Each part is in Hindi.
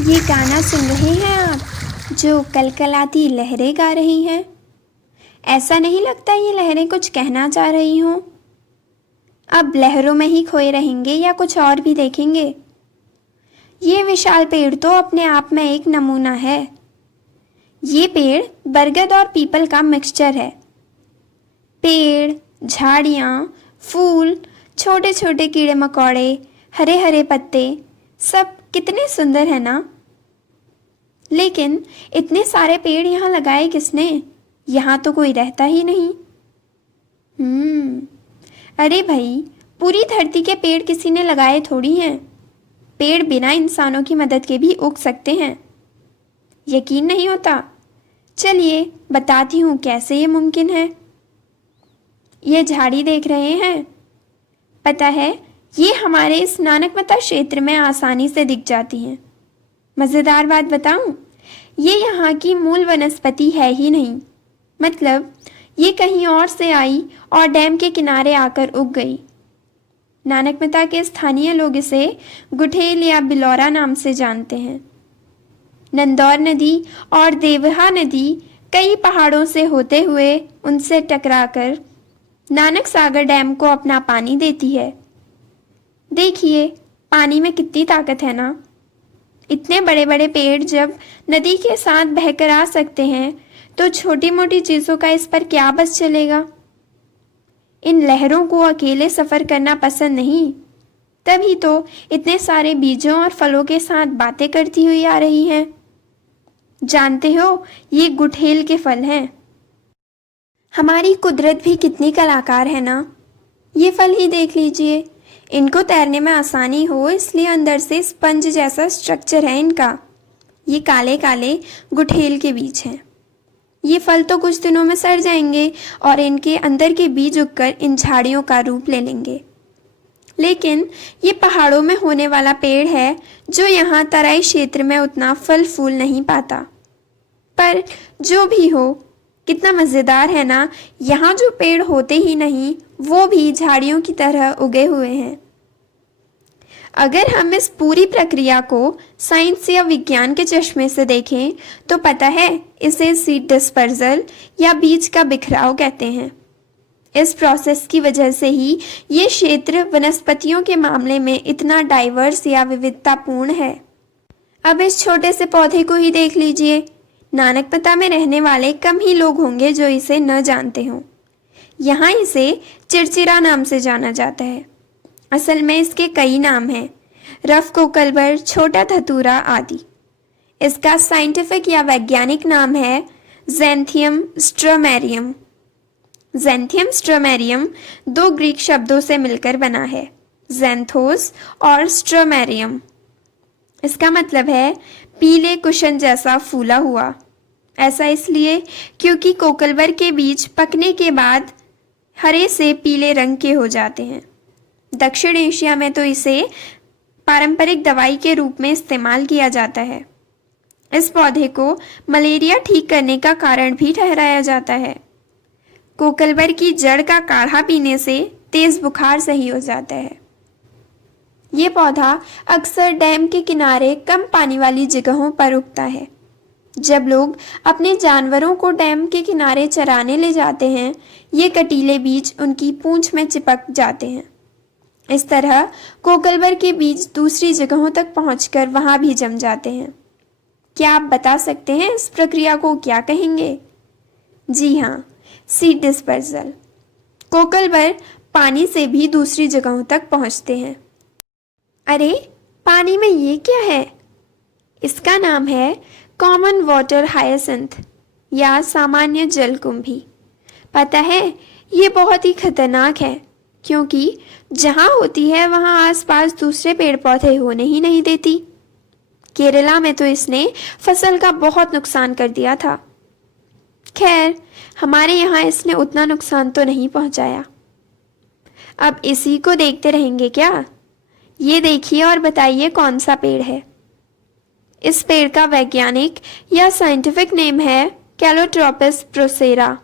ये गाना सुन रहे हैं आप, जो कलकलाती लहरें गा रही हैं। ऐसा नहीं लगता ये लहरें कुछ कहना चाह रही हों? अब लहरों में ही खोए रहेंगे या कुछ और भी देखेंगे? ये विशाल पेड़ तो अपने आप में एक नमूना है। ये पेड़ बरगद और पीपल का मिक्सचर है। पेड़, झाड़ियाँ, फूल, छोटे छोटे कीड़े मकोड़े, हरे हरे पत्ते, सब कितने सुंदर है ना। लेकिन इतने सारे पेड़ यहाँ लगाए किसने? यहाँ तो कोई रहता ही नहीं। अरे भाई, पूरी धरती के पेड़ किसी ने लगाए थोड़ी हैं। पेड़ बिना इंसानों की मदद के भी उग सकते हैं। यकीन नहीं होता? चलिए बताती हूँ कैसे ये मुमकिन है। ये झाड़ी देख रहे हैं? पता है, ये हमारे इस नानकमता क्षेत्र में आसानी से दिख जाती हैं। मज़ेदार बात बताऊं, ये यहाँ की मूल वनस्पति है ही नहीं। मतलब ये कहीं और से आई और डैम के किनारे आकर उग गई। नानकमता के स्थानीय लोग इसे गुठेल या बिलौरा नाम से जानते हैं। नंदौर नदी और देवहा नदी कई पहाड़ों से होते हुए उनसे टकराकर नानक सागर डैम को अपना पानी देती है। देखिए, पानी में कितनी ताकत है ना। इतने बड़े बड़े पेड़ जब नदी के साथ बहकर आ सकते हैं, तो छोटी मोटी चीज़ों का इस पर क्या बस चलेगा। इन लहरों को अकेले सफ़र करना पसंद नहीं, तभी तो इतने सारे बीजों और फलों के साथ बातें करती हुई आ रही हैं। जानते हो, ये गुठेल के फल हैं। हमारी कुदरत भी कितनी कलाकार है ना। ये फल ही देख लीजिए, इनको तैरने में आसानी हो इसलिए अंदर से स्पंज जैसा स्ट्रक्चर है इनका। ये काले काले गुठेल के बीज हैं। ये फल तो कुछ दिनों में सड़ जाएंगे और इनके अंदर के बीज उगकर इन झाड़ियों का रूप ले लेंगे। लेकिन ये पहाड़ों में होने वाला पेड़ है, जो यहाँ तराई क्षेत्र में उतना फल फूल नहीं पाता। पर जो भी हो, कितना मज़ेदार है ना। यहाँ जो पेड़ होते ही नहीं, वो भी झाड़ियों की तरह उगे हुए हैं। अगर हम इस पूरी प्रक्रिया को साइंस या विज्ञान के चश्मे से देखें, तो पता है इसे सीड डिस्पर्सल या बीज का बिखराव कहते हैं। इस प्रोसेस की वजह से ही ये क्षेत्र वनस्पतियों के मामले में इतना डाइवर्स या विविधतापूर्ण है। अब इस छोटे से पौधे को ही देख लीजिए। नानकमता में रहने वाले कम ही लोग होंगे जो इसे न जानते हों। यहाँ इसे चिड़चिड़ा नाम से जाना जाता है। असल में इसके कई नाम हैं, रफ कोकलबर, छोटा धतूरा आदि। इसका साइंटिफिक या वैज्ञानिक नाम है ज़ैंथियम स्ट्रोमेरियम। ज़ैंथियम स्ट्रोमेरियम दो ग्रीक शब्दों से मिलकर बना है, ज़ैंथोस और स्ट्रोमेरियम। इसका मतलब है पीले कुशन जैसा फूला हुआ। ऐसा इसलिए क्योंकि कोकलबर के बीज पकने के बाद हरे से पीले रंग के हो जाते हैं। दक्षिण एशिया में तो इसे पारंपरिक दवाई के रूप में इस्तेमाल किया जाता है। इस पौधे को मलेरिया ठीक करने का कारण भी ठहराया जाता है। कोकलबर की जड़ का काढ़ा पीने से तेज बुखार सही हो जाता है। ये पौधा अक्सर डैम के किनारे कम पानी वाली जगहों पर उगता है। जब लोग अपने जानवरों को डैम के किनारे चराने ले जाते हैं, ये कटीले बीज उनकी पूंछ में चिपक जाते हैं। इस तरह कोकलबर के बीज दूसरी जगहों तक पहुंचकर वहां भी जम जाते हैं। क्या आप बता सकते हैं इस प्रक्रिया को क्या कहेंगे? जी हाँ, सीड डिस्पर्सल। कोकलबर पानी से भी दूसरी जगहों तक पहुंचते हैं। अरे, पानी में ये क्या है? इसका नाम है कॉमन वाटर हायसिंथ या सामान्य जलकुंभी। पता है, ये बहुत ही खतरनाक है, क्योंकि जहाँ होती है वहाँ आसपास दूसरे पेड़ पौधे होने ही नहीं देती। केरला में तो इसने फसल का बहुत नुकसान कर दिया था। खैर, हमारे यहाँ इसने उतना नुकसान तो नहीं पहुँचाया। अब इसी को देखते रहेंगे क्या? ये देखिए और बताइए कौन सा पेड़ है। इस पेड़ का वैज्ञानिक या साइंटिफिक नेम है कैलोट्रोपिस प्रोसेरा।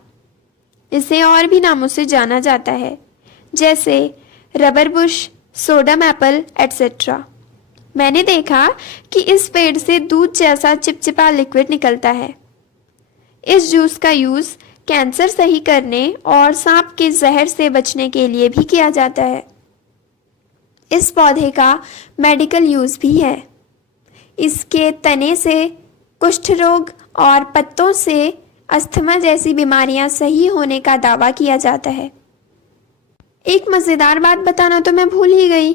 इसे और भी नामों से जाना जाता है, जैसे रबर बुश, सोडम एप्पल एटसेट्रा। मैंने देखा कि इस पेड़ से दूध जैसा चिपचिपा लिक्विड निकलता है। इस जूस का यूज़ कैंसर सही करने और सांप के जहर से बचने के लिए भी किया जाता है। इस पौधे का मेडिकल यूज़ भी है। इसके तने से कुष्ठ रोग और पत्तों से अस्थमा जैसी बीमारियां सही होने का दावा किया जाता है। एक मज़ेदार बात बताना तो मैं भूल ही गई।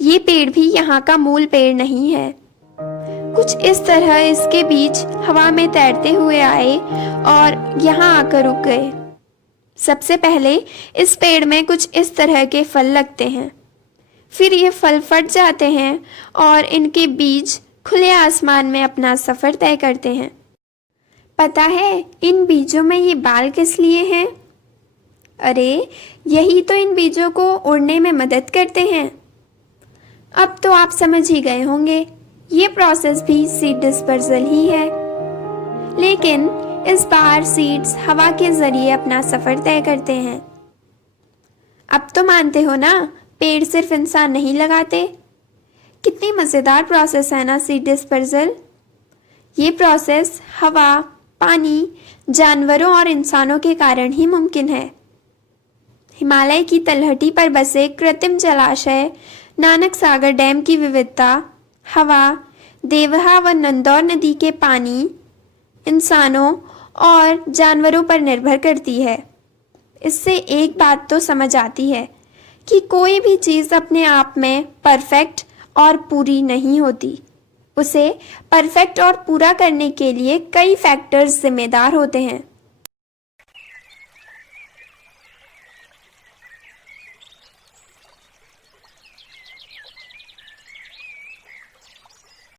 ये पेड़ भी यहाँ का मूल पेड़ नहीं है। कुछ इस तरह इसके बीज हवा में तैरते हुए आए और यहाँ आकर रुक गए। सबसे पहले इस पेड़ में कुछ इस तरह के फल लगते हैं, फिर ये फल फट जाते हैं और इनके बीज खुले आसमान में अपना सफ़र तय करते हैं। पता है इन बीजों में ये बाल किस लिए हैं? अरे यही तो इन बीजों को उड़ने में मदद करते हैं। अब तो आप समझ ही गए होंगे, ये प्रोसेस भी सीड डिस्पर्सल ही है, लेकिन इस बार सीड्स हवा के जरिए अपना सफ़र तय करते हैं। अब तो मानते हो ना, पेड़ सिर्फ इंसान नहीं लगाते। कितनी मज़ेदार प्रोसेस है ना सीड डिस्पर्सल। ये प्रोसेस हवा, पानी, जानवरों और इंसानों के कारण ही मुमकिन है। हिमालय की तलहटी पर बसे कृत्रिम जलाशय, नानक सागर डैम की विविधता, हवा, देवहा व नंदौर नदी के पानी इंसानों और जानवरों पर निर्भर करती है। इससे एक बात तो समझ आती है कि कोई भी चीज़ अपने आप में परफेक्ट और पूरी नहीं होती। उसे परफेक्ट और पूरा करने के लिए कई फैक्टर्स जिम्मेदार होते हैं।